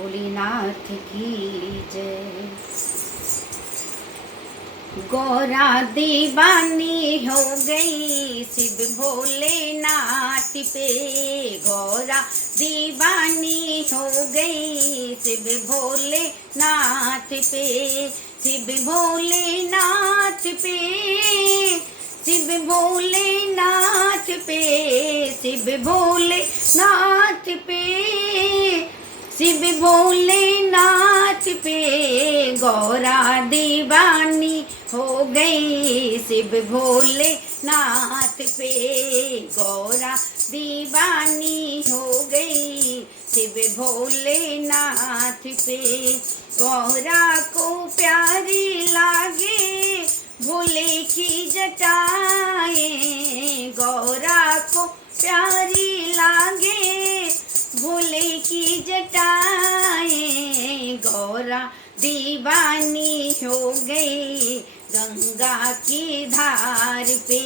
भोलेनाथ की जय। गौरा दीवानी हो गई शिव भोलेनाथ पे, गौरा दीवानी हो गई शिव भोलेनाथ पे, शिव भोलेनाथ पे, शिव भोलेनाथ पे, शिव भोलेनाथ पे, शिव भोलेनाथ पे, गौरा दीवानी हो गई शिव भोलेनाथ पे, गौरा दीवानी हो गई शिव भोलेनाथ पे, गौरा को प्यारी लागे भोले की जटाएं, गौरा को प्यारी लागे भोले की जटाएं, गौरा दीवानी हो गई गंगा की धार पे,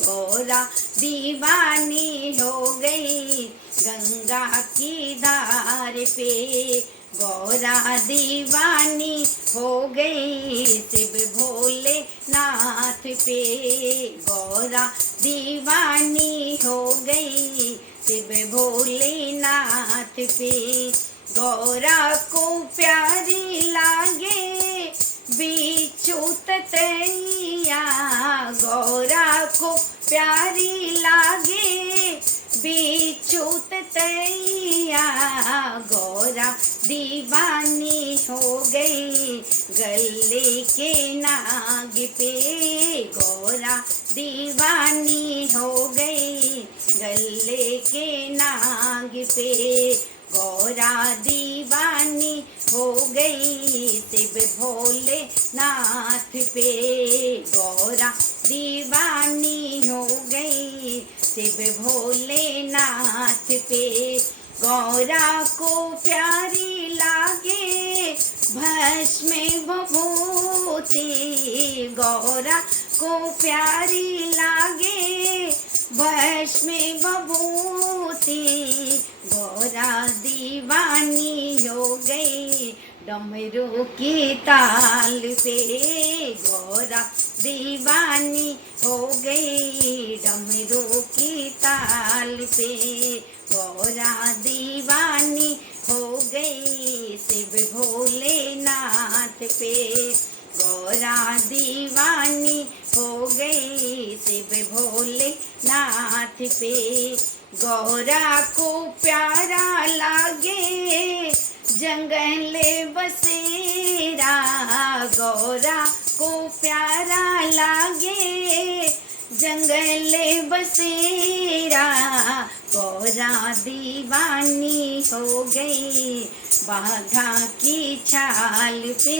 गौरा दीवानी हो गई गंगा की धार पे, गौरा दीवानी हो गई शिव भोलेनाथ पे, गौरा दीवानी हो गई शिव भोलेनाथ पे, गौरा को प्यारी लागे बिच्छू ततैया, गौरा को प्यारी लागे बिच्छू ततैया, गौरा दीवानी हो गई गले के नाग पे, गौरा दीवानी हो गई गले के नाग पे, गौरा दीवानी हो गई शिव भोलेनाथ पे, गौरा दीवानी हो गई शिव भोलेनाथ पे, गौरा को प्यारी लागे भस्म विभूति, गौरा को प्यारी लागे भस्म विभूति, गौरा दीवानी हो गई डमरू की ताल पे, गौरा दीवानी हो गई डमरू की ताल पे, गौरा दीवानी हो गई शिव भोलेनाथ पे, गौरा दीवानी हो गई शिव भोलेनाथ पे, गौरा को प्यारा लागे जंगल बसेरा, गौरा को प्यारा लागे जंगल बसेरा, गौरा दीवानी हो गई बाघा की छाल पे,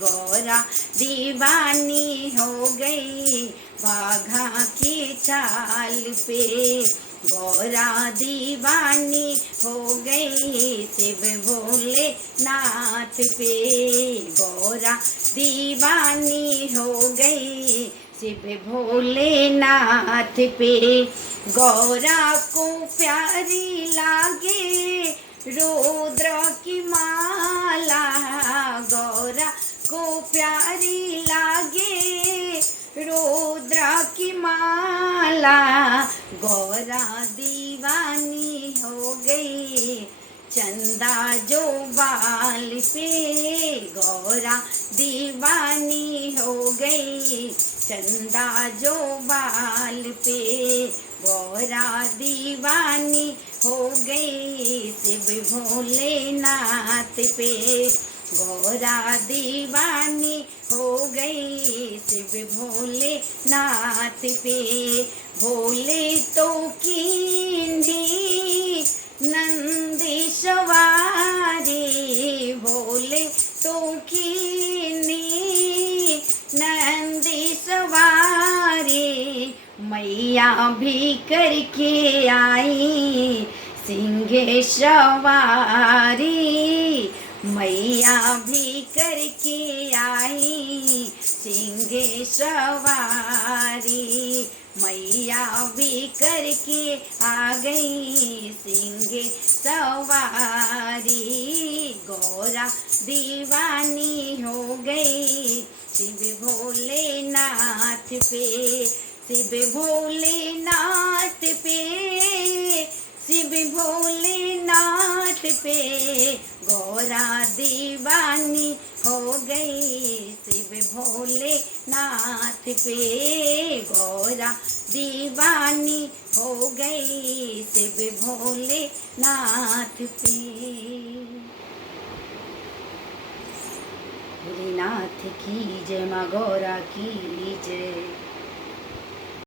गौरा दीवानी हो गई बाघा की छाल पे, गौरा दीवानी हो गई शिव भोलेनाथ पे, गौरा दीवानी हो गई शिव भोलेनाथ पे, गौरा को प्यारी लागे रुद्र की माला, गौरा को प्यारी लागे रुद्र की माला, गौरा दीवानी हो गई चंदा जो बाल पे, गौरा दीवानी हो गई चंदा जो बाल पे, गौरा दीवानी हो गई शिव भोलेनाथ पे, गौरा दीवानी हो गई शिव भोलेनाथ पे, भोले तो कीन्ही नंदी सवारी, भोले तो कीन्ही नंदी सवारी, मैया भी करके आई सिंह सवारी, मैया भी करके आई सिंह सवारी, मैया भी करके आ गई सिंह सवारी। गौरा दीवानी हो गई शिव भोलेनाथ पे, शिव भोलेनाथ पे, शिव भोलेनाथ पे। गौरा दीवानी हो गई शिव भोलेनाथ पे, गौरा दीवानी हो गई शिव भोलेनाथ पे। भोलेनाथ की जय, माँ गौरा की जय।